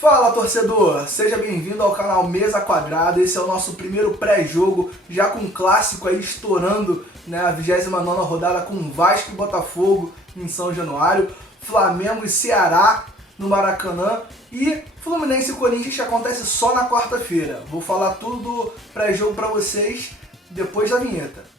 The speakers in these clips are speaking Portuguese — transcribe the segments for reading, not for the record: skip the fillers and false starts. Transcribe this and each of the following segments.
Fala, torcedor! Seja bem-vindo ao canal Mesa Quadrada. Esse é o nosso primeiro pré-jogo, já com um clássico aí estourando, né, a 29ª rodada com Vasco e Botafogo em São Januário, Flamengo e Ceará no Maracanã e Fluminense e Corinthians, que acontece só na quarta-feira. Vou falar tudo do pré-jogo para vocês depois da vinheta.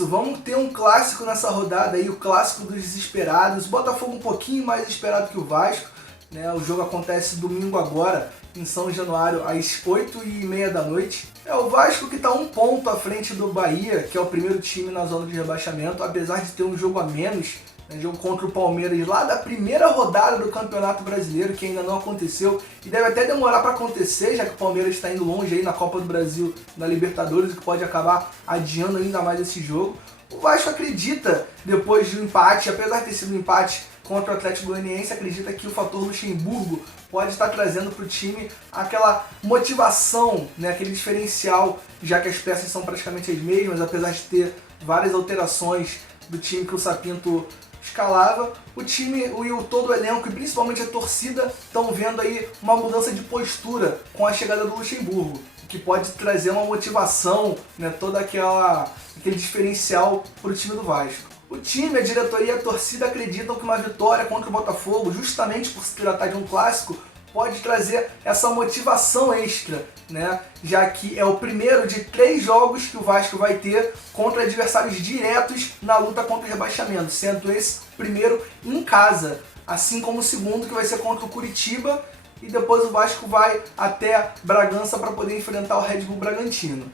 Vamos ter um clássico nessa rodada aí, o clássico dos desesperados. O Botafogo um pouquinho mais esperado que o Vasco, né? O jogo acontece domingo agora, em São Januário, às 8h30 da noite. É o Vasco que está um ponto à frente do Bahia, que é o primeiro time na zona de rebaixamento, apesar de ter um jogo a menos, né? Jogo contra o Palmeiras lá da primeira rodada do Campeonato Brasileiro, que ainda não aconteceu e deve até demorar para acontecer, já que o Palmeiras está indo longe aí na Copa do Brasil, na Libertadores, o que pode acabar adiando ainda mais esse jogo. O Vasco acredita, depois de um empate, apesar de ter sido um empate contra o Atlético Goianiense, acredita que o fator Luxemburgo pode estar trazendo para o time aquela motivação, né, aquele diferencial, já que as peças são praticamente as mesmas, apesar de ter várias alterações do time que o Sapinto escalava. O time e todo o elenco, e principalmente a torcida, estão vendo aí uma mudança de postura com a chegada do Luxemburgo, que pode trazer uma motivação, né, toda aquele diferencial para o time do Vasco. O time, a diretoria e a torcida acreditam que uma vitória contra o Botafogo, justamente por se tratar de um clássico, pode trazer essa motivação extra, né? Já que é o primeiro de 3 jogos que o Vasco vai ter contra adversários diretos na luta contra o rebaixamento, sendo esse primeiro em casa, assim como o segundo, que vai ser contra o Curitiba, e depois o Vasco vai até Bragança para poder enfrentar o Red Bull Bragantino.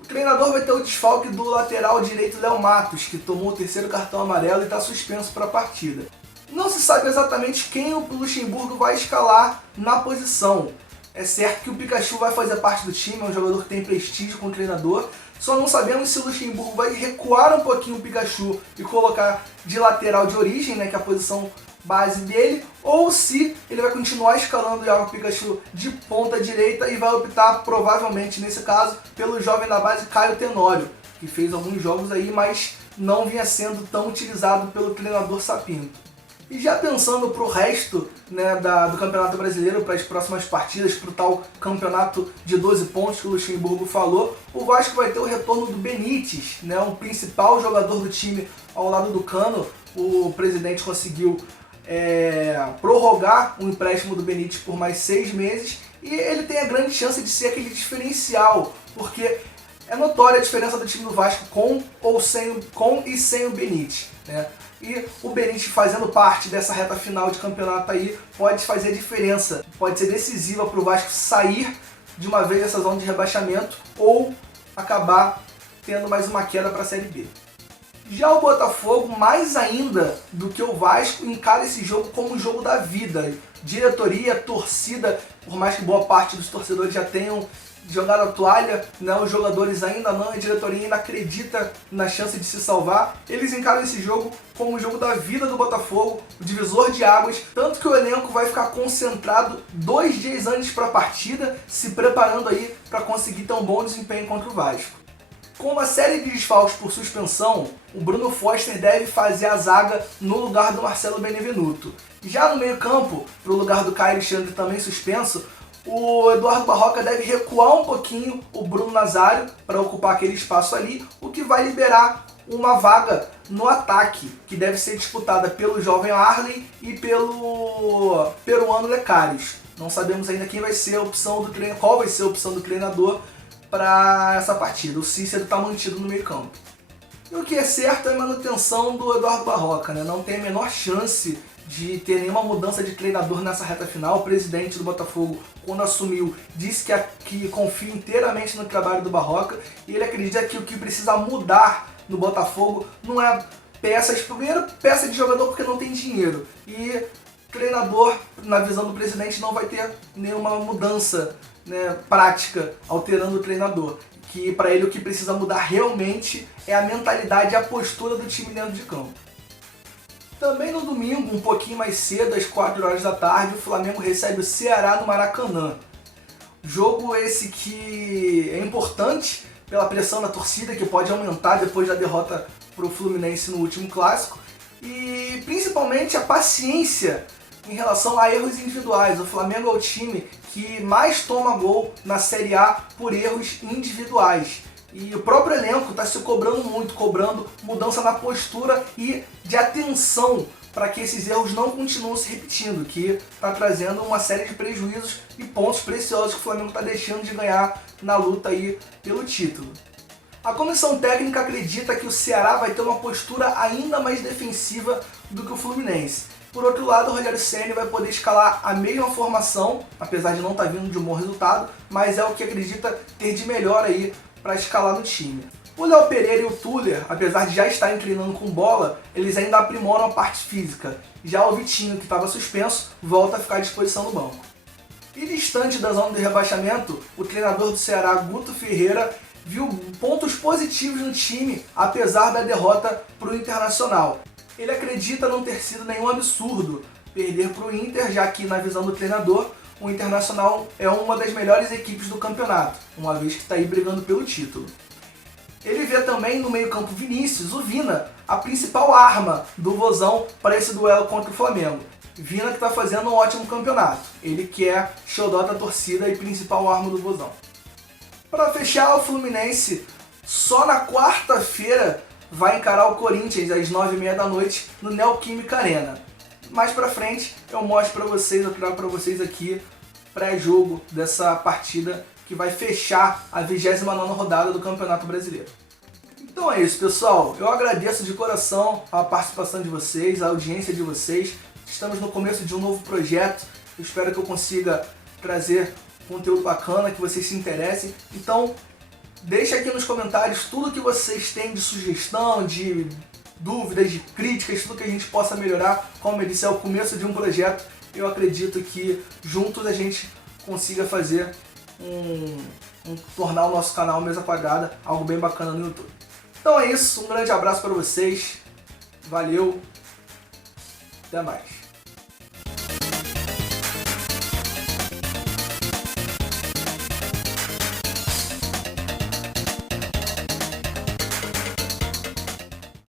O treinador vai ter o desfalque do lateral direito Léo Matos, que tomou o 3º cartão amarelo e está suspenso para a partida. Não se sabe exatamente quem o Luxemburgo vai escalar na posição. É certo que o Pikachu vai fazer parte do time, é um jogador que tem prestígio com o treinador, só não sabemos se o Luxemburgo vai recuar um pouquinho o Pikachu e colocar de lateral de origem, né, que é a posição base dele, ou se ele vai continuar escalando o Pikachu de ponta direita e vai optar, provavelmente nesse caso, pelo jovem da base Caio Tenório, que fez alguns jogos aí, mas não vinha sendo tão utilizado pelo treinador Sapinto. E já pensando para o resto, né, do Campeonato Brasileiro, para as próximas partidas, para o tal campeonato de 12 pontos que o Luxemburgo falou, o Vasco vai ter o retorno do Benítez, né, um principal jogador do time ao lado do Cano. O presidente conseguiu prorrogar o empréstimo do Benítez por mais 6 meses e ele tem a grande chance de ser aquele diferencial, porque é notória a diferença do time do Vasco com e sem o Benítez, né? E o Benítez fazendo parte dessa reta final de campeonato aí pode fazer a diferença, pode ser decisiva para o Vasco sair de uma vez dessa zona de rebaixamento ou acabar tendo mais uma queda para a Série B. Já o Botafogo, mais ainda do que o Vasco, encara esse jogo como um jogo da vida. Diretoria, torcida, por mais que boa parte dos torcedores já tenham jogado a toalha, né, os jogadores ainda não, a diretoria ainda acredita na chance de se salvar. Eles encaram esse jogo como o jogo da vida do Botafogo, o divisor de águas, tanto que o elenco vai ficar concentrado 2 dias antes para a partida, se preparando aí para conseguir ter um bom desempenho contra o Vasco. Com uma série de desfalques por suspensão, o Bruno Foster deve fazer a zaga no lugar do Marcelo Benevenuto. Já no meio-campo, para o lugar do Caio Alexandre, também suspenso, o Eduardo Barroca deve recuar um pouquinho o Bruno Nazário para ocupar aquele espaço ali, o que vai liberar uma vaga no ataque, que deve ser disputada pelo jovem Arley e pelo peruano Lecários. Não sabemos ainda quem vai ser a opção do treinador, qual vai ser a opção do treinador para essa partida. O Cícero está mantido no meio campo. E o que é certo é a manutenção do Eduardo Barroca, né? Não tem a menor chance de ter nenhuma mudança de treinador nessa reta final. O presidente do Botafogo, quando assumiu, disse que confia inteiramente no trabalho do Barroca e ele acredita que o que precisa mudar no Botafogo não é primeiro peça de jogador porque não tem dinheiro, e treinador, na visão do presidente, não vai ter nenhuma mudança, né, prática alterando o treinador, que para ele o que precisa mudar realmente é a mentalidade e a postura do time dentro de campo. Também no domingo, um pouquinho mais cedo, às 4 horas da tarde, o Flamengo recebe o Ceará no Maracanã. Jogo esse que é importante pela pressão da torcida, que pode aumentar depois da derrota para o Fluminense no último clássico, e principalmente a paciência em relação a erros individuais. O Flamengo é o time que mais toma gol na Série A por erros individuais. E o próprio elenco está se cobrando muito, cobrando mudança na postura e de atenção para que esses erros não continuem se repetindo, que está trazendo uma série de prejuízos e pontos preciosos que o Flamengo está deixando de ganhar na luta aí pelo título. A comissão técnica acredita que o Ceará vai ter uma postura ainda mais defensiva do que o Fluminense. Por outro lado, o Rogério Ceni vai poder escalar a mesma formação, apesar de não estar vindo de um bom resultado, mas é o que acredita ter de melhor aí para escalar no time. O Léo Pereira e o Tuller, apesar de já estarem treinando com bola, eles ainda aprimoram a parte física. Já o Vitinho, que estava suspenso, volta a ficar à disposição no banco. E distante da zona de rebaixamento, o treinador do Ceará, Guto Ferreira, viu pontos positivos no time, apesar da derrota para o Internacional. Ele acredita não ter sido nenhum absurdo perder para o Inter, já que, na visão do treinador, o Internacional é uma das melhores equipes do campeonato, uma vez que está aí brigando pelo título. Ele vê também no meio-campo Vinícius, o Vina, a principal arma do Vozão para esse duelo contra o Flamengo. Vina que está fazendo um ótimo campeonato, ele que é xodó da torcida e principal arma do Vozão. Para fechar, o Fluminense só na quarta-feira vai encarar o Corinthians às 9h30 da noite no Neoquímica Arena. Mais pra frente eu mostro pra vocês, eu trago pra vocês aqui pré-jogo dessa partida que vai fechar a 29ª rodada do Campeonato Brasileiro. Então é isso, pessoal. Eu agradeço de coração a participação de vocês, a audiência de vocês. Estamos no começo de um novo projeto. Eu espero que eu consiga trazer conteúdo bacana, que vocês se interessem. Então, deixe aqui nos comentários tudo que vocês têm de sugestão, de dúvidas, de críticas, tudo que a gente possa melhorar. Como eu disse, é o começo de um projeto. Eu acredito que juntos a gente consiga fazer tornar o nosso canal Mesa Quadrada algo bem bacana no YouTube. Então é isso, um grande abraço para vocês. Valeu, até mais.